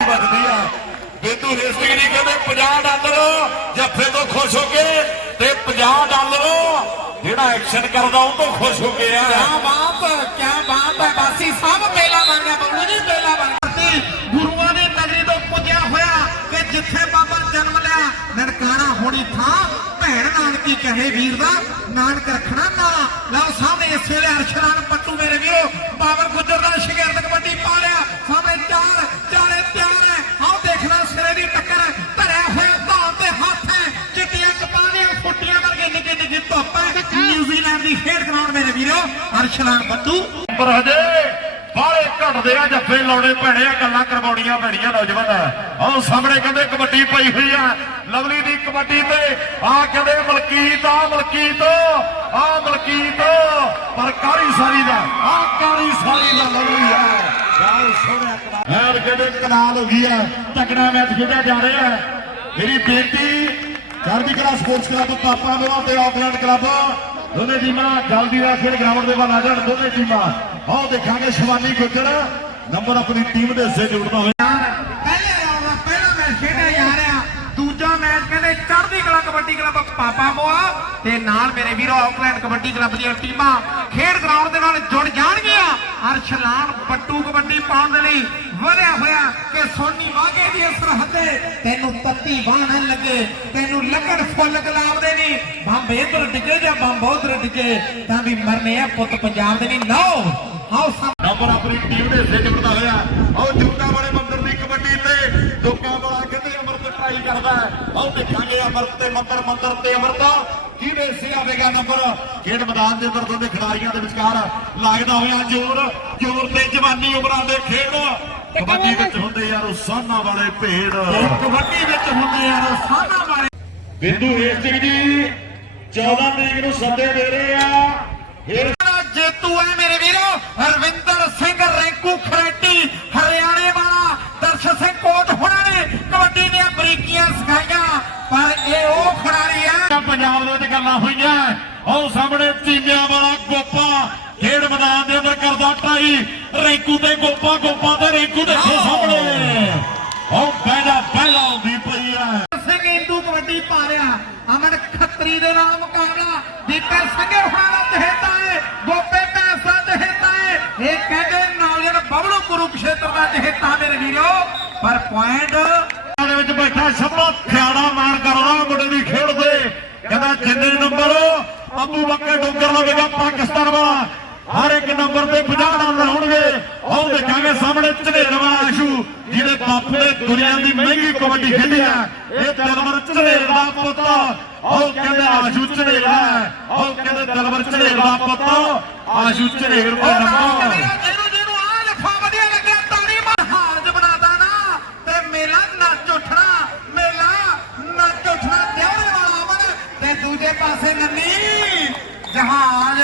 ਵੱਜਦੀ ਆ। ਬਿੰਦੂ ਰੇਸਟੀ ਨਹੀਂ ਕਹਿੰਦੇ 50 ਡਾਲਰ ਜੱਫੇ ਤੋਂ ਖੁਸ਼ ਹੋ ਕੇ ਤੇ 50 ਡਾਲਰ ਜਿਹੜਾ ਐਕਸ਼ਨ ਕਰਦਾ ਉਹ ਤੋਂ ਖੁਸ਼ ਹੋ ਕੇ ਆ। ਕਿਆ ਬਾਤ ਕਿਆ ਬਾਤ ਹੈ ਬਾਸੀ ਸਭ ਮੇਲਾ ਬਣ ਗਿਆ ਬਬਲੂ ਜੀ ਮੇਲਾ ਬਣ ਗਿਆ। ਗੁਰੂਆਂ ਦੀ ਨਗਰੀ ਤੋਂ ਪੁੱਜਿਆ ਹੋਇਆ ਕਿ ਜਿੱਥੇ ਬਾਬਾ ਜਨਮ ਲਿਆ ਨਨਕਾਣਾ ਹੋਣੀ ਥਾਂ ਭੈਣ ਨਾਨਕੀ ਕਹੇ ਵੀਰ ਦਾ ਨਾਨਕ ਰੱਖਣਾ ਨਾ। ਲਓ ਸਾਹਮਣੇ ਇਸ ਵੇਲੇ ਅਰਸ਼ਨਾਨ ਪੱਟੂ ਮੇਰੇ ਵੀਰੋ ਬਾਬਰ ਮੇਰੇ ਅਰਸ਼ਨਾਨ ਪੱਟੂ ਪਰ ਹਜੇ ਬਾਹਲੇ ਘਟਦੇ ਆ ਜੱਫੇ ਲਾਉਣੇ ਪੈਣੇ ਆ ਗੱਲਾਂ ਕਰਵਾਉਣੀਆਂ ਪੈਣੀਆਂ ਨੌਜਵਾਨ। ਆਹ ਸਾਹਮਣੇ ਕਹਿੰਦੇ ਕਬੱਡੀ ਪਈ ਹੋਈ ਆ ਲਵਲੀ ਦੀ ਕਬੱਡੀ ਤੇ ਆ ਕਹਿੰਦੇ ਮਲਕੀਤ ਆ ਮਲਕੀਤ ਆ ਮਲਕੀਤ ਪਰ ਕਾਰੀ ਸਾਰੀ ਦਾ ਆ ਕਾਰੀ ਸਾਰੀ ਦਾ ਲਵਲੀ ਆ। ਗੱਲ ਸੋਹਣਿਆ ਐਰ ਕਹਿੰਦੇ ਕਨਾਲ ਹੋ ਗਈ ਆ ਤਕੜਾ ਮੈਚ ਖੇਡਿਆ ਜਾ ਰਿਹਾ ਹੈ। ਮੇਰੀ ਬੇਟੀ ਚੜ੍ਹਦੀ ਕਲਾ ਸਪੋਰਟਸ ਕਲੱਬ ਪਾਪਾ ਮੇਵਾ ਤੇ ਆਕਲੈਂਡ ਕਲੱਬ ਦੋਨੇ ਟੀਮਾਂ ਜਲਦੀ ਨਾਲ ਖੇਡ ਗਰਾਊਂਡ ਦੇ ਵੱਲ ਆ ਜਾਣ, ਦੋਨੇ ਟੀਮਾਂ। ਆਓ ਦੇਖਾਂਗੇ ਸ਼ਿਵਾਨੀ ਗੁੱਜਰ, ਨੰਬਰ ਆਪਣੀ ਟੀਮ ਦੇ ਹਿੱਸੇ ਜੋੜਦਾ ਹੋਇਆ ਪਹਿਲੇ ਰਾਉਂਡ ਦਾ ਪਹਿਲਾ ਮੈਚ ਖੇਡਿਆ ਜਾ ਰਿਹਾ ਦੂਜਾ ਮੈਚ ਕਹਿੰਦੇ ਚੜ੍ਹਦੀ ਕਲਾ ਕਬੱਡੀ ਕਲੱਬ ਪਾਪਾ ਮੋਆ ਤੇ ਨਾਲ ਮੇਰੇ ਵੀਰੋ ਆਕਲੈਂਡ ਕਬੱਡੀ ਕਲੱਬ ਦੀਆਂ ਟੀਮਾਂ ਖੇਡ ਗਰਾਊਂਡ ਦੇ ਨਾਲ ਜੁੜ ਜਾਣਗੀਆਂ। ਅਰਸ਼ਲਾਨ ਪੱਟੂ ਕਬੱਡੀ ਪਾਉਣ ਦੇ ਲਈ ਵਧਿਆ ਹੋਇਆ ਕਿ ਸੋਨੀ ਵਾਗੇ ਦੀ ਸਰਹੱਦੇ ਤੈਨੂੰ ਪੱਤੀ ਬਾਹ ਲੱਗੇ, ਤੈਨੂੰ ਲੱਗਣ ਫੁੱਲ ਗੁਲਾਬ ਦੇ ਨਹੀਂ। ਬੰਬ ਇਧਰ ਡਿੱਗੇ ਜਾਂ ਬੰਬ ਉਧਰ ਡਿੱਗੇ, ਤਾਂ ਵੀ ਮਰਨੇ ਆ ਪੁੱਤ ਪੰਜਾਬ ਦੇ ਨਹੀਂ। ਲਓ, ਆਓ ਨੰਬਰ ਆਪਣੀ ਟੀਮ ਦੇ ਹਿੱਸੇ ਜੋੜਦਾ ਹੋਇਆ। ਆਓ ਜੁਗਤਾ ਵਾਲੇ ਮੰਦਰ ਦੀ ਕਬੱਡੀ ਤੇ ਲੋਕਾਂ ਵਾਲਾ ਕਹਿੰਦੇ ਅਮਰਤ ਟਰਾਈ ਕਰਦਾ। ਆਓ ਦੇਖਾਂਗੇ ਅਮਰਤ ਤੇ ਮੰਦਰ ਮੰਦਰ ਤੇ ਅਮਰਤ। ਕਿਹਦੇ ਹਿੱਸੇ ਆਵੇਗਾ ਨੰਬਰ? ਖੇਡ ਮੈਦਾਨ ਦੇ ਅੰਦਰ ਦੋਨੇ ਖਿਡਾਰੀਆਂ ਦੇ ਵਿਚਕਾਰ ਲੱਗਦਾ ਹੋਇਆ ਜ਼ੋਰ ਜ਼ੋਰ ਤੇ ਜਵਾਨੀ ਉਮਰਾਂ ਦੇ ਖੇਡ। ਕਬੱਡੀ ਵਿੱਚ ਹੁੰਦੇ ਯਾਰ ਉਸਾਨਾ ਵਾਲੇ ਭੇਡ। ਕਬੱਡੀ ਵਿੱਚ ਹੁੰਦੇ ਯਾਰ ਸਾਨਾ ਵਾਲੇ। ਬਿੰਦੂ ਰੇਸ ਸਿੰਘ ਜੀ 14 ਤਰੀਕ ਨੂੰ ਸੱਦੇ ਦੇ ਰਹੇ ਆ। ਜੇਤੂ ਹੈ ਮੇਰੇ ਵੀਰੋ ਹਰਵਿੰਦਰ ਸਿੰਘ ਰੈਂਕੂ ਖਰੇਟੀ ਹਰਿਆਣੇ ਵਾਲਾ ਦਰਸ਼ਨ ਸਿੰਘ ਕੋਟ ਹੁਣਾਂ ਨੇ ਕਬੱਡੀ ਦੀਆਂ ਬਰੀਕੀਆਂ ਸਿਖਾਈਆਂ ਪਰ ਇਹ ਉਹ ਖਿਡਾਰੀ ਹੈ ਪੰਜਾਬ ਦੇ ਵਿੱਚ ਗੱਲਾਂ ਹੋਈਆਂ ਆਓ ਸਾਹਮਣੇ ਚੀਮਿਆਂ ਵਾਲਾ ਗੋਪਾ ਖੇਡ ਮੈਦਾਨ ਦੇ ਅੰਦਰ ਕਰਦਾ ਟਰਾਈ। ਰੈਂਕੂ ਤੇ ਗੋਪਾ ਗੋਪਾ ਤੇ ਰੈਂਕੂ ਦੇਖੋ ਸਾਹਮਣੇ। ਆਓ ਪਹਿਲਾ ਪਹਿਲਾ ਹੁੰਦੀ ਪਈ ਹੈ। ਸਿੰਘ ਇੰਦੂ ਕਬੱਡੀ ਪਾ ਰਿਹਾ ਅਮਨ ਖੱਤਰੀ ਦੇ ਨਾਲ ਮੁਕਾਬਲਾ। ਦੀਪੇ ਸੰਘੇ ਹੁਣਾਂ ਦਾ ਤਹਿਤਾ ਹੈ ਗੋਪੇ ਪੈਸਾ ਤਹਿਤਾ ਹੈ ਇਹ ਕਹਿੰਦੇ ਨਾਲ ਜਿਹੜਾ ਬਬਲੂ ਕੁਰੂਕਸ਼ੇਤਰ ਦਾ ਤਹਿਤਾ ਮੇਰੇ ਵੀਰੋ। ਪਰ ਪੁਆਇੰਟ ਦੇ ਵਿੱਚ ਬੈਠਾ ਸ਼ਬਦ ਖਿਆੜਾ ਮਾਰ ਕਰਦਾ ਮੁੰਡੇ ਦੀ ਖੇਡ ਤੇ ਕਹਿੰਦਾ ਜਿੰਨੇ ਨੰਬਰ ਅੱਬੂ ਬੱਕੇ ਡੋਗਰ ਲਵੇਗਾ ਪਾਕਿਸਤਾਨ ਵਾਲਾ। ਹਰ ਇੱਕ ਨੰਬਰ ਤੇ 50 ਡਾਲਰ ਹੋਣਗੇ। ਆਓ ਦੇਖਾਂਗੇ ਸਾਹਮਣੇ ਵਾਲਾ ਆਸ਼ੂ ਜਿਹਦੇ ਬਾਪੂ ਨੇ ਦੁਨੀਆ ਦੀ ਮਹਿੰਗੀ ਕਬੱਡੀ ਖੇਡੀ ਹੈ। ਇਹ ਦਿਲਵਰ ਝਨੇਰ ਦਾ ਪੁੱਤ। ਆਓ ਕਹਿੰਦੇ ਆਸ਼ੂ ਝਨੇਰ ਹੈ। ਆਓ ਕਹਿੰਦੇ ਦਿਲਵਰ ਦਾ ਪੁੱਤ। ਆਸ਼ੂ ਦਾ ਨੰਬਰ ਜਿਹਨੂੰ ਜਿਹਨੂੰ ਆ ਲਿਖਾ ਵਧੀਆ ਲੱਗਿਆ ਤਾੜੀ ਮਾਰ ਹਾਲਜ ਬਣਾਦਾ ਨਾ ਤੇ ਮੇਲਾ ਨੱਚ ਉੱਠਣਾ ਮੇਲਾ ਨੱਚ ਉੱਠਣਾ ਦੇਵਰੇ ਵਾਲਾ ਅਮਨ ਤੇ ਦੂਜੇ ਪਾਸੇ ਨੰਨੀ ਜਹਾਜ਼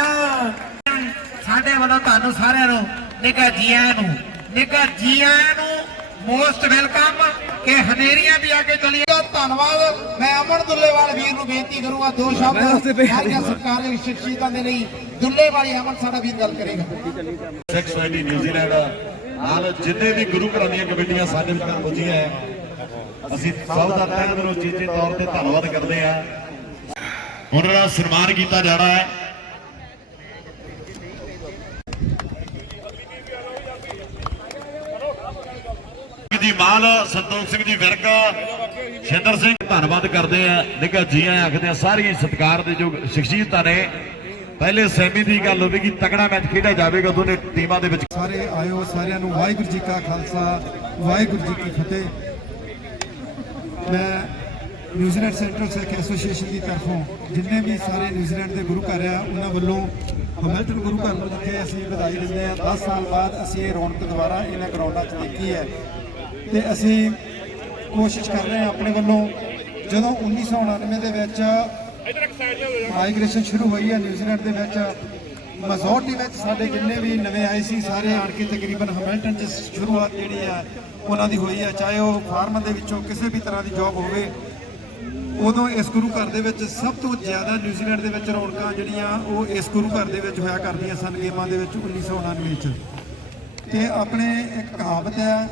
ਸਾਡੇ ਵੱਲੋਂ ਤੁਹਾਨੂੰ ਸਾਰਿਆਂ ਨੂੰ ਨਿੱਘਾ ਜੀ ਆਇਆਂ ਨੂੰ ਨਿੱਘਾ ਜੀ ਆਇਆਂ ਨੂੰ ਮੋਸਟ ਵੈਲਕਮ ਕਿ ਹਨੇਰੀਆਂ ਵੀ ਅੱਗੇ ਚਲੀਏ ਧੰਨਵਾਦ ਮੈਂ ਅਮਨ ਦੁੱਲੇਵਾਲ ਵੀਰ ਨੂੰ ਬੇਨਤੀ ਕਰੂੰਗਾ ਦੋ ਸ਼ਬਦ ਸਾਰੀਆਂ ਸਰਕਾਰੀ ਸ਼ਖਸੀਅਤਾਂ ਦੇ ਲਈ ਦੁੱਲੇਵਾਲੀ ਅਮਨ ਸਾਡਾ ਵੀਰ ਗੱਲ ਕਰੇਗਾ। 620 ਨਿਊਜ਼ੀਲੈਂਡ ਨਾਲ ਜਿੰਨੇ ਵੀ ਗੁਰੂ ਘਰਾਂ ਦੀਆਂ ਕਮੇਟੀਆਂ ਸਾਡੇ ਵਿੱਚ ਪਹੁੰਚੀਆਂ ਹੈ ਅਸੀਂ ਸਭ ਦਾ ਤਹਿ ਦਿਲੋਂ ਚੀਚੇ ਤੌਰ ਤੇ ਧੰਨਵਾਦ ਕਰਦੇ ਹਾਂ। ਹੁਣ ਦਾ ਸਨਮਾਨ ਕੀਤਾ ਜਾਣਾ ਹੈ। ਮਾਲ ਸੰਤੋਖ ਸਿੰਘ ਜੀ ਵਿਰਕ। ਸ਼ਿੰਦਰ ਸਿੰਘ, ਧੰਨਵਾਦ ਕਰਦੇ ਆ। ਨਿੱਘਾ ਜੀ ਆਇਆਂ ਆਖਦੇ ਆ ਸਾਰੀਆਂ ਸਤਿਕਾਰ ਦੇ ਜੋ ਸ਼ਖਸੀਅਤਾਂ ਨੇ। ਪਹਿਲੇ ਸੈਮੀ ਦੀ ਗੱਲ ਹੋਵੇਗੀ, ਤਕੜਾ ਮੈਚ ਖੇਡਿਆ ਜਾਵੇਗਾ ਦੋਨੇ ਟੀਮਾਂ ਦੇ ਵਿੱਚ। ਸਾਰੇ ਆਇਓ, ਸਾਰਿਆਂ ਨੂੰ ਵਾਹਿਗੁਰੂ ਜੀ ਕਾ ਖਾਲਸਾ, ਵਾਹਿਗੁਰੂ ਜੀ ਕੀ ਫਤਿਹ। ਮੈਂ New Zealand central Sikh association ਦੀ ਤਰਫੋਂ ਜਿੰਨੇ ਵੀ ਸਾਰੇ ਨਿਊਜ਼ੀਲੈਂਡ ਦੇ ਗੁਰੂ ਘਰ ਆ, ਉਹਨਾਂ ਵੱਲੋਂ ਹਮਿਲਟਨ ਗੁਰੂ ਘਰ ਨੂੰ ਜਿੱਥੇ ਅਸੀਂ ਵਧਾਈ ਦਿੰਦੇ ਆ 10 ਸਾਲ ਬਾਅਦ ਅਸੀਂ ਇਹ ਰੌਣਕ ਦੁਬਾਰਾ ਇਹਨਾਂ ਗਰਾਊਂਡਾਂ 'ਚ ਦੇਖੀ ਹੈ। ਤੇ ਅਸੀਂ ਕੋਸ਼ਿਸ਼ ਕਰ ਰਹੇ ਹਾਂ ਆਪਣੇ ਵੱਲੋਂ। ਜਦੋਂ 1999 ਦੇ ਵਿੱਚ ਮਾਈਗ੍ਰੇਸ਼ਨ ਸ਼ੁਰੂ ਹੋਈ ਹੈ ਨਿਊਜ਼ੀਲੈਂਡ ਦੇ ਵਿੱਚ ਮੈਜੋਰਟੀ ਵਿੱਚ ਸਾਡੇ ਜਿੰਨੇ ਵੀ ਨਵੇਂ ਆਏ ਸੀ, ਸਾਰੇ ਆਣ ਕੇ ਤਕਰੀਬਨ ਹੈਮਿਲਟਨ ਚ ਸ਼ੁਰੂਆਤ ਜਿਹੜੀ ਆ ਉਹਨਾਂ ਦੀ ਹੋਈ ਹੈ। ਚਾਹੇ ਉਹ ਫਾਰਮ ਦੇ ਵਿੱਚੋਂ ਕਿਸੇ ਵੀ ਤਰ੍ਹਾਂ ਦੀ ਜੌਬ ਹੋਵੇ, ਉਦੋਂ ਇਸ ਗੁਰੂ ਘਰ ਦੇ ਵਿੱਚ ਸਭ ਤੋਂ ਜ਼ਿਆਦਾ ਨਿਊਜ਼ੀਲੈਂਡ ਦੇ ਵਿੱਚ ਰੌਣਕਾਂ ਜਿਹੜੀਆਂ, ਉਹ ਇਸ ਗੁਰੂ ਘਰ ਦੇ ਵਿੱਚ ਹੋਇਆ ਕਰਦੀਆਂ ਸਨ ਗੇਮਾਂ ਦੇ ਵਿੱਚ 1999 ਚ। ਤੇ ਆਪਣੇ ਇੱਕ ਕਹਾਵਤ ਹੈ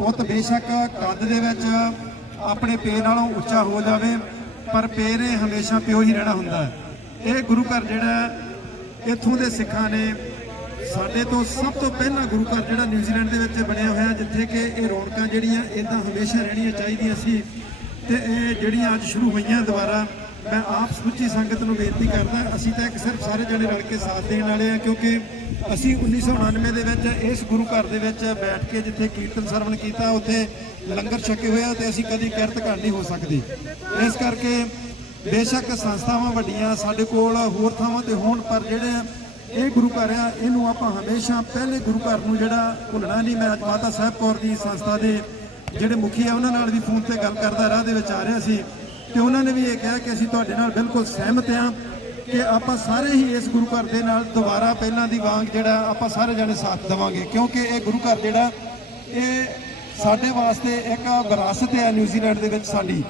ਪੁੱਤ ਬੇਸ਼ੱਕ ਕੱਦ ਦੇ ਵਿੱਚ ਆਪਣੇ ਪੇ ਨਾਲੋਂ ਉੱਚਾ ਹੋ ਜਾਵੇ, ਪਰ ਪੇ ਨੇ ਹਮੇਸ਼ਾ ਪਿਓ ਹੀ ਰਹਿਣਾ ਹੁੰਦਾ ਹੈ। ਇਹ ਗੁਰੂ ਘਰ ਜਿਹੜਾ ਇੱਥੋਂ ਦੇ ਸਿੱਖਾਂ ਨੇ ਸਾਡੇ ਤੋਂ ਸਭ ਤੋਂ ਪਹਿਲਾਂ ਗੁਰੂ ਘਰ ਜਿਹੜਾ ਨਿਊਜ਼ੀਲੈਂਡ ਦੇ ਵਿੱਚ ਬਣਿਆ ਹੋਇਆ, ਜਿੱਥੇ ਕਿ ਇਹ ਰੌਣਕਾਂ ਜਿਹੜੀਆਂ ਇਦਾਂ ਹਮੇਸ਼ਾ ਰਹਿਣੀਆਂ ਚਾਹੀਦੀਆਂ ਸੀ, ਤੇ ਇਹ ਜਿਹੜੀਆਂ ਅੱਜ ਸ਼ੁਰੂ ਹੋਈਆਂ ਦੁਬਾਰਾ, ਮੈਂ ਆਪ ਸਮੁੱਚੀ ਸੰਗਤ ਨੂੰ ਬੇਨਤੀ ਕਰਦਾ, ਅਸੀਂ ਤਾਂ ਇੱਕ ਸਿਰਫ ਸਾਰੇ ਜਣੇ ਰਲ ਕੇ ਸਾਥ ਦੇਣ ਵਾਲੇ ਆ ਕਿਉਂਕਿ ਅਸੀਂ 1999 ਦੇ ਵਿੱਚ ਇਸ ਗੁਰੂ ਘਰ ਦੇ ਵਿੱਚ ਬੈਠ ਕੇ ਜਿੱਥੇ ਕੀਰਤਨ ਸਰਵਣ ਕੀਤਾ, ਉੱਥੇ ਲੰਗਰ ਛਕੇ ਹੋਇਆ ਤੇ ਅਸੀਂ ਕਦੀ ਕਿਰਤ ਘੜ ਨਹੀਂ ਹੋ ਸਕਦੀ। ਇਸ ਕਰਕੇ ਬੇਸ਼ੱਕ ਸੰਸਥਾਵਾਂ ਵੱਡੀਆਂ ਸਾਡੇ ਕੋਲ ਹੋਰ ਥਾਵਾਂ ਤੇ ਹੋਣ, ਪਰ ਜਿਹੜੇ ਇਹ ਗੁਰੂ ਘਰ ਆ, ਇਹਨੂੰ ਆਪਾਂ ਹਮੇਸ਼ਾ ਪਹਿਲੇ ਗੁਰੂ ਘਰ ਨੂੰ ਜਿਹੜਾ ਭੁੱਲਣਾ ਨਹੀਂ। ਮੈਂ ਅੱਜ ਮਾਤਾ ਸਾਹਿਬ ਕੌਰ ਦੀ ਸੰਸਥਾ ਦੇ ਜਿਹੜੇ ਮੁਖੀ ਆ, ਉਹਨਾਂ ਨਾਲ ਵੀ ਫੋਨ ਤੇ ਗੱਲ ਕਰਦਾ ਰਾਹ ਦੇ ਵਿੱਚ ਆ ਰਿਹਾ ਸੀ। ਤੇ ਉਹਨਾਂ ਨੇ ਵੀ ਇਹ ਕਿਹਾ ਕਿ ਅਸੀਂ ਤੁਹਾਡੇ ਨਾਲ ਬਿਲਕੁਲ ਸਹਿਮਤ ਹਾਂ ਕਿ ਆਪਾਂ ਸਾਰੇ ਹੀ ਇਸ ਗੁਰੂ ਘਰ ਦੇ ਨਾਲ ਦੁਬਾਰਾ ਪਹਿਲਾਂ ਦੀ ਵਾਂਗ ਜਿਹੜਾ ਆਪਾਂ ਸਾਰੇ ਜਣੇ ਸਾਥ ਦੇਵਾਂਗੇ, ਕਿਉਂਕਿ ਇਹ ਗੁਰੂ ਘਰ ਜਿਹੜਾ ਇਹ ਸਾਡੇ ਵਾਸਤੇ ਇੱਕ ਵਿਰਾਸਤ ਹੈ ਨਿਊਜ਼ੀਲੈਂਡ ਦੇ ਵਿੱਚ ਸਾਡੀ।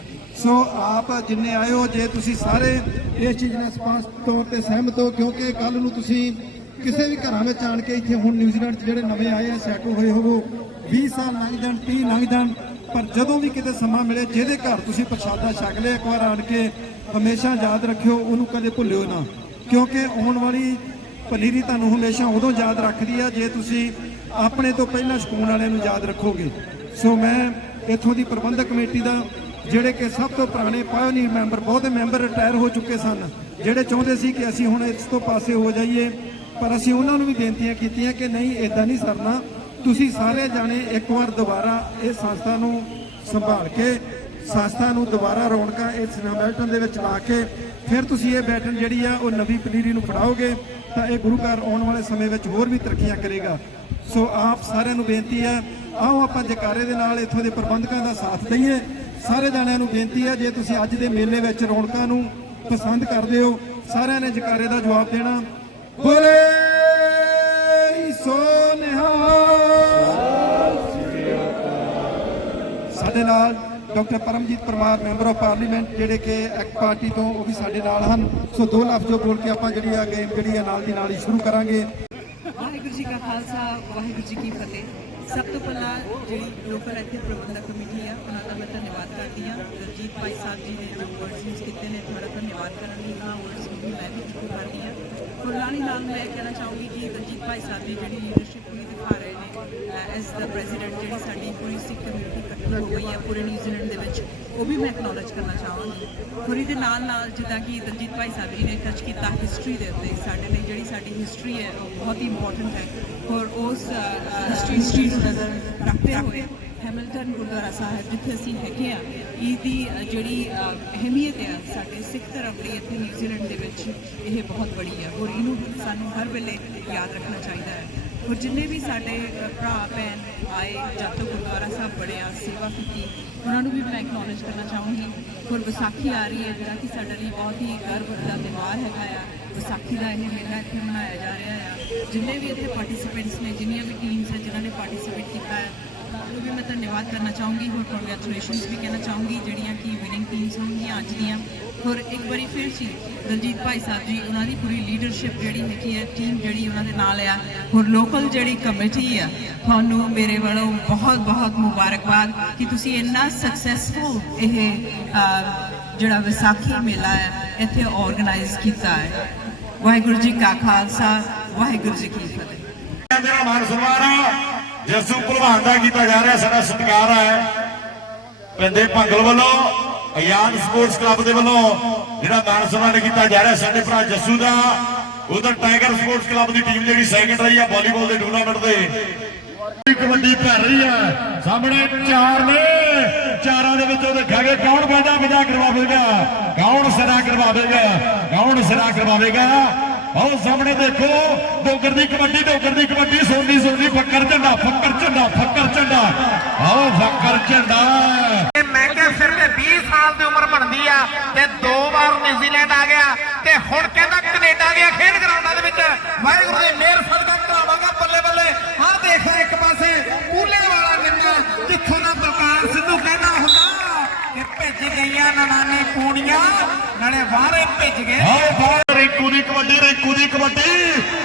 ਸੋ ਆਪ ਜਿੰਨੇ ਆਏ ਹੋ, ਜੇ ਤੁਸੀਂ ਸਾਰੇ ਇਸ ਚੀਜ਼ ਨਾਲ ਸਪਸ਼ਟ ਤੌਰ ਤੇ ਸਹਿਮਤ ਹੋ, ਕਿਉਂਕਿ ਕੱਲ ਨੂੰ ਤੁਸੀਂ ਕਿਸੇ ਵੀ ਘਰਾਂ ਵਿੱਚ ਆਣ ਕੇ ਇੱਥੇ ਹੁਣ ਨਿਊਜ਼ੀਲੈਂਡ 'ਚ ਜਿਹੜੇ ਨਵੇਂ ਆਏ ਆ ਸੈਟਲ ਹੋਏ ਹੋਵੋ 20 ਸਾਲ ਲੰਘ ਜਾਣ 30 ਲੰਘ ਜਾਣ, ਪਰ ਜਦੋਂ ਵੀ ਕਿਤੇ ਸਮਾਂ ਮਿਲੇ, ਜਿਹਦੇ ਘਰ ਤੁਸੀਂ ਪ੍ਰਸ਼ਾਦਾ ਛਕ ਲਿਆ ਇੱਕ ਵਾਰ ਆਣ ਕੇ ਹਮੇਸ਼ਾ ਯਾਦ ਰੱਖਿਓ, ਉਹਨੂੰ ਕਦੇ ਭੁੱਲਿਓ ਨਾ। ਕਿਉਂਕਿ ਆਉਣ ਵਾਲੀ ਪਨੀਰੀ ਤੁਹਾਨੂੰ ਹਮੇਸ਼ਾ ਉਦੋਂ ਯਾਦ ਰੱਖਦੀ ਆ, ਜੇ ਤੁਸੀਂ ਆਪਣੇ ਤੋਂ ਪਹਿਲਾਂ ਸਕੂਨ ਵਾਲਿਆਂ ਨੂੰ ਯਾਦ ਰੱਖੋਗੇ। ਸੋ ਮੈਂ ਇੱਥੋਂ ਦੀ ਪ੍ਰਬੰਧਕ ਕਮੇਟੀ ਦਾ, ਜਿਹੜੇ ਕਿ ਸਭ ਤੋਂ ਪੁਰਾਣੇ ਪਾਇਓਨੀਅਰ ਮੈਂਬਰ ਬਹੁਤੇ ਮੈਂਬਰ ਰਿਟਾਇਰ ਹੋ ਚੁੱਕੇ ਸਨ, ਜਿਹੜੇ ਚਾਹੁੰਦੇ ਸੀ ਕਿ ਅਸੀਂ ਹੁਣ ਇਸ ਤੋਂ ਪਾਸੇ ਹੋ ਜਾਈਏ, ਪਰ ਅਸੀਂ ਉਹਨਾਂ ਨੂੰ ਵੀ ਬੇਨਤੀਆਂ ਕੀਤੀਆਂ ਕਿ ਨਹੀਂ ਇਦਾਂ ਨਹੀਂ ਸਰਨਾ। ਤੁਸੀਂ ਸਾਰੇ ਜਾਣੇ ਇੱਕ ਵਾਰ ਦੁਬਾਰਾ ਇਹ ਸੰਸਥਾ ਨੂੰ ਸੰਭਾਲ ਕੇ ਸੰਸਥਾ ਨੂੰ ਦੁਬਾਰਾ ਰੌਣਕਾਂ ਇਸ ਮੈਲਟਨ ਦੇ ਵਿੱਚ ਲਾ ਕੇ ਫਿਰ ਤੁਸੀਂ ਇਹ ਬੈਟਨ ਜਿਹੜੀ ਆ, ਉਹ ਨਵੀਂ ਪਨੀਰੀ ਨੂੰ ਫੜਾਓਗੇ, ਤਾਂ ਇਹ ਗੁਰੂ ਘਰ ਆਉਣ ਵਾਲੇ ਸਮੇਂ ਵਿੱਚ ਹੋਰ ਵੀ ਤਰੱਕੀਆਂ ਕਰੇਗਾ। ਸੋ ਆਪ ਸਾਰਿਆਂ ਨੂੰ ਬੇਨਤੀ ਹੈ ਆਓ ਆਪਾਂ ਜਕਾਰੇ ਦੇ ਨਾਲ ਇੱਥੋਂ ਦੇ ਪ੍ਰਬੰਧਕਾਂ ਦਾ ਸਾਥ ਦਈਏ। ਸਾਰੇ ਜਣਿਆਂ ਨੂੰ ਬੇਨਤੀ ਹੈ ਜੇ ਤੁਸੀਂ ਅੱਜ ਦੇ ਮੇਲੇ ਵਿੱਚ ਰੌਣਕਾਂ ਨੂੰ ਪਸੰਦ ਕਰਦੇ ਹੋ, ਸਾਰਿਆਂ ਨੇ ਜਕਾਰੇ ਦਾ ਜਵਾਬ ਦੇਣਾ। ਬੋਲੇ! Doctor Paramjit Parmar, member of parliament, ਜਿਹੜੇ ਕਿ ਐਕ ਪਾਰਟੀ ਤੋਂ ਉਹ ਵੀ ਸਾਡੇ ਨਾਲ ਹਨ। ਸੋ ਦੋ ਲਫ਼ਜ਼ ਜੋ ਬੋਲ ਕੇ ਆਪਾਂ ਜਿਹੜੀ ਆ ਗੇਮ ਜਿਹੜੀ ਆ ਨਾਲ ਦੀ ਨਾਲ ਹੀ ਸ਼ੁਰੂ ਕਰਾਂਗੇ। ਵਾਹਿਗੁਰੂ ਜੀ ਕਾ ਖਾਲਸਾ, ਵਾਹਿਗੁਰੂ ਜੀ ਕੀ ਫਤਿਹ। ਸਭ ਤੋਂ ਪਹਿਲਾਂ ਜਿਹੜੀ ਲੋਕਲ ਇੱਥੇ ਪ੍ਰਬੰਧਕ ਕਮੇਟੀ ਆ, ਉਹਨਾਂ ਦਾ ਮੈਂ ਧੰਨਵਾਦ ਕਰਦੀ ਹਾਂ। ਰਣਜੀਤ ਭਾਈ ਸਾਹਿਬ ਜੀ ਨੇ ਜੋ ਵਰਡਸ ਯੂਜ਼ ਕੀਤੇ ਨੇ, ਤੁਹਾਡਾ ਧੰਨਵਾਦ ਕਰਨ ਲਈ ਹਾਂ ਵਰਡਸ ਨੂੰ ਮੈਂ ਵੀ ਕਰਦੀ ਹਾਂ। ਔਰ ਨਾਲ ਮੈਂ ਕਹਿਣਾ ਚਾਹੂੰਗੀ ਕਿ ਰਣਜੀਤ ਭਾਈ ਸਾਹਿਬ ਦੀ ਜਿਹੜੀ ਲੀਡਰਸ਼ਿਪ ਦਿਖਾ ਰਹੇ ਨੇ ਐਸ ਦਾ ਪ੍ਰੈਜ਼ੀਡੈਂਟ ਜਿਹੜੀ ਸਾਡੀ ਪੂਰੀ ਸਿੱਖ ਕਮਿਊਨਿਟੀ ਇਕੱਠੀ ਹੋ ਗਈ ਹੈ ਪੂਰੇ ਨਿਊਜ਼ੀਲੈਂਡ ਦੇ ਵਿੱਚ ਉਹ ਵੀ ਮੈਂ ਐਕਨੋਲਜ ਕਰਨਾ ਚਾਹਾਂਗੀ। ਪੂਰੀ ਦੇ ਨਾਲ ਨਾਲ ਜਿੱਦਾਂ ਕਿ ਰਣਜੀਤ ਭਾਈ ਸਾਹਿਬ ਜੀ ਨੇ ਟੱਚ ਕੀਤਾ ਹਿਸਟਰੀ ਦੇ ਉੱਤੇ ਸਾਡੇ ਲਈ ਜਿਹੜੀ ਸਾਡੀ ਹਿਸਟਰੀ ਹੈ ਉਹ ਬਹੁਤ ਹੀ। ਇੰਪੋਰਟੈਂਟ ਹੈ ਔਰ ਉਸ ਹਿਸਟਰੀ ਨੂੰ ਨਜ਼ਰ ਰੱਖਦੇ ਹੋਏ ਹੈਮਿਲਟਨ ਗੁਰਦੁਆਰਾ ਸਾਹਿਬ ਜਿੱਥੇ ਅਸੀਂ ਹੈਗੇ ਆ ਇਹਦੀ ਜਿਹੜੀ ਅਹਿਮੀਅਤ ਹੈ ਸਾਡੇ ਸਿੱਖ ਧਰਮ ਲਈ ਇੱਥੇ ਨਿਊਜ਼ੀਲੈਂਡ ਦੇ ਵਿੱਚ ਇਹ ਬਹੁਤ ਬੜੀ ਹੈ। ਔਰ ਇਹਨੂੰ ਸਾਨੂੰ ਹਰ ਵੇਲੇ ਯਾਦ ਰੱਖਣਾ ਚਾਹੀਦਾ ਹੈ। ਔਰ ਜਿੰਨੇ ਵੀ ਸਾਡੇ ਭਰਾ, ਭੈਣ ਆਏ, ਜਦ ਤੋਂ ਗੁਰਦੁਆਰਾ ਸਾਹਿਬ ਬਣਿਆ, ਸੇਵਾ ਕੀਤੀ, ਉਹਨਾਂ ਨੂੰ ਵੀ ਮੈਂ ਐਕਨੋਲਜ ਕਰਨਾ ਚਾਹੂੰਗੀ। ਔਰ ਵਿਸਾਖੀ ਆ ਰਹੀ ਹੈ, ਜਿਹੜਾ ਕਿ ਸਾਡੇ ਲਈ ਬਹੁਤ ਹੀ ਗਰਵ ਦਾ ਤਿਉਹਾਰ ਹੈਗਾ ਆ। ਵਿਸਾਖੀ ਦਾ ਇਹ ਮੇਲਾ ਇੱਥੇ ਮਨਾਇਆ ਜਾ ਰਿਹਾ ਆ। ਜਿੰਨੇ ਵੀ ਇੱਥੇ ਪਾਰਟਿਸਿਪੈਂਟਸ ਨੇ, ਜਿੰਨੀਆਂ ਵੀ ਟੀਮਸ ਹੈ, ਜਿਨ੍ਹਾਂ ਨੇ ਪਾਰਟਿਸਿਪੇਟ ਕੀਤਾ ਹੈ ਨੂੰ ਵੀ ਮੈਂ ਧੰਨਵਾਦ ਕਰਨਾ ਚਾਹੂੰਗੀ, ਹੋਰ ਕੰਗ੍ਰੈਚੁਲੇਸ਼ਨਸ ਵੀ ਕਹਿਣਾ ਚਾਹੂੰਗੀ, ਜਿਹੜੀਆਂ ਕਿ ਵਿਨਿੰਗ ਟੀਮਸ ਹੋਣਗੀਆਂ ਅੱਜ ਦੀਆਂ। ਹੋਰ ਇੱਕ ਵਾਰੀ ਫਿਰ ਸੀ ਦਲਜੀਤ ਭਾਈ ਸਾਹਿਬ ਜੀ, ਉਹਨਾਂ ਦੀ ਪੂਰੀ ਲੀਡਰਸ਼ਿਪ ਜਿਹੜੀ ਹੈਗੀ ਹੈ ਟੀਮ ਜਿਹੜੀ ਉਹਨਾਂ ਦੇ ਨਾਲ ਆ, ਹੋਰ ਲੋਕਲ ਜਿਹੜੀ ਕਮੇਟੀ ਆ, ਤੁਹਾਨੂੰ ਮੇਰੇ ਵੱਲੋਂ ਬਹੁਤ ਬਹੁਤ ਮੁਬਾਰਕਬਾਦ ਕਿ ਤੁਸੀਂ ਇੰਨਾ ਸਕਸੈਸਫੁਲ ਇਹ ਜਿਹੜਾ ਵਿਸਾਖੀ ਮੇਲਾ ਹੈ, ਇੱਥੇ ਆਰਗੇਨਾਈਜ਼ ਕੀਤਾ ਹੈ। ਵਾਹਿਗੁਰੂ ਜੀ ਕਾ ਖਾਲਸਾ, ਵਾਹਿਗੁਰੂ ਜੀ ਕੀ ਫਤਿਹ। ਮੇਰਾ ਮਾਨ ਸਨਮਾਨ ਜਸੂ ਭਲਵਾਨ ਦਾ ਕੀਤਾ ਜਾ ਰਿਹਾ, ਸਾਡਾ ਸਤਿਕਾਰ ਹੈ। ਪਿੰਦੇ ਭੰਗਲ ਵੱਲੋਂ, ਅਯਾਨ ਸਪੋਰਟਸ ਕਲੱਬ ਦੇ ਵੱਲੋਂ, ਜਿਹੜਾ ਮਾਨ ਸਨਮਾਨ ਕੀਤਾ ਜਾ ਰਿਹਾ ਸਾਡੇ ਭਰਾ ਜੱਸੂ ਦਾ ਉਧਰ ਟਾਈਗਰ ਸਪੋਰਟਸ ਕਲੱਬ ਦੀ ਟੀਮ ਜਿਹੜੀ ਸੈਕਿੰਡ ਰਹੀ ਆ ਵਾਲੀਬਾਲ ਦੇ ਟੂਰਨਾਮੈਂਟ ਦੇ। ਕਬੱਡੀ ਭਰ ਰਹੀ ਆ। ਸਾਹਮਣੇ ਚਾਰ ਨੇ। ਚਾਰਾਂ ਦੇ ਵਿੱਚੋਂ ਦੇਖਾਂਗੇ ਕੌਣ ਪੈਦਾ ਵਿਦਾ ਕਰਵਾਵੇਗਾ ਕੌਣ ਸਿਰਾ ਕਰਵਾਵੇਗਾ ਕੌਣ ਸਿਰਾ ਕਰਵਾਵੇਗਾ ਆਓ ਸਾਹਮਣੇ ਦੇਖੋ, ਡੋਗਰ ਦੀ ਕਬੱਡੀ, ਡੋਗਰ ਦੀ ਕਬੱਡੀ, ਸੋਨੀ ਸੋਨੀ ਫੱਕਰ ਫੱਕਰ ਝੰਡਾ ਫੱਕਰ ਝੰਡਾ ਆਓ ਫੱਕਰ ਝੰਡਾ। ਮੈਂ ਕਿਹਾ ਤੇ 20 ਸਾਲ ਦੀ ਉਮਰ ਬਣਦੀ ਆ ਤੇ ਦੋ ਵਾਰ ਨਿਊਜ਼ੀਲੈਂਡ ਆ ਗਿਆ ਤੇ ਹੁਣ ਕਹਿੰਦਾ ਕੈਨੇਡਾ ਦੀਆਂ ਖੇਡ ਗਰਾਊਂਡਾਂ ਦੇ ਵਿੱਚ। ਵਾਹਿਗੁਰੂ ਦੀ ਮਿਹਰ ਸਦਕਾ ਕਰਾਵਾਂਗਾ ਬੱਲੇ ਬੱਲੇ। ਆਹ ਦੇਖੋ ਇੱਕ ਪਾਸੇ ਕੂਲੇ ਵਾਲਾ ਨਿੰਨਾ ਜਿੱਥੋਂ ਦਾ ਬਲਕਾਰ ਸਿੱਧੂ ਕਹਿੰਦਾ ਹੁੰਦਾ ਕਿ ਭੇਜ ਗਈਆਂ ਨਨਾਨੇ ਕੂੜੀਆਂ ਨਾਲੇ ਬਾਹਰੇ ਭੇਜ ਗਏ। ਆਓ ਬਾਹਰ ਰਿੰਕੂ ਦੀ ਕਬੱਡੀ ਰਿੰਕੂ ਦੀ ਕਬੱਡੀ।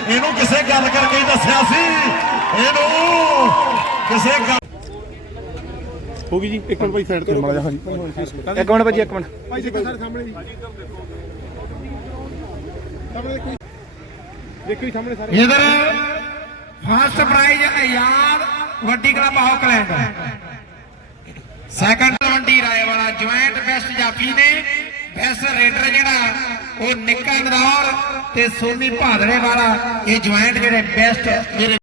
ਇਹਨਾਂ ਕਿਸੇ ਗੱਲ ਕਰਕੇ ਹੀ ਦੱਸਿਆ ਸੀ। ਇਹਨੂੰ ਕਿਸੇ ਗੱਲ ਹੋ ਗਈ ਜੀ? ਇੱਕ ਮਿੰਟ ਭਾਈ ਸਾਈਡ ਤੇ ਮਾੜਾ ਜਿਹਾ ਹਾਂਜੀ। ਇੱਕ ਮਿੰਟ ਭਾਜੀ ਇੱਕ ਮਿੰਟ। ਭਾਈ ਜੀ ਸਾਡੇ ਸਾਹਮਣੇ ਜੀ। ਸਾਹਮਣੇ ਦੇਖੋ ਦੇਖੋ ਜੀ ਸਾਹਮਣੇ ਸਾਰੇ। ਇਧਰ ਫਸਟ ਪ੍ਰਾਈਜ਼ ਆਜ਼ਾਦ ਵੱਡੀ club Auckland second Talwandi Rai ਵਾਲਾ ਜੁਆਇੰਟ ਬੈਸਟ ਜਾਫੀ ਨੇ। ਬੈਸਟ ਰੇਡਰ ਜਿਹੜਾ ਉਹ ਨਿੱਕਾ ਨਦੌਰ ਤੇ ਸੋਨੀ ਭਾਦੜੇ ਵਾਲਾ ਇਹ ਜੁਆਇੰਟ ਜਿਹੜੇ ਬੈਸਟ ਮੇਰੇ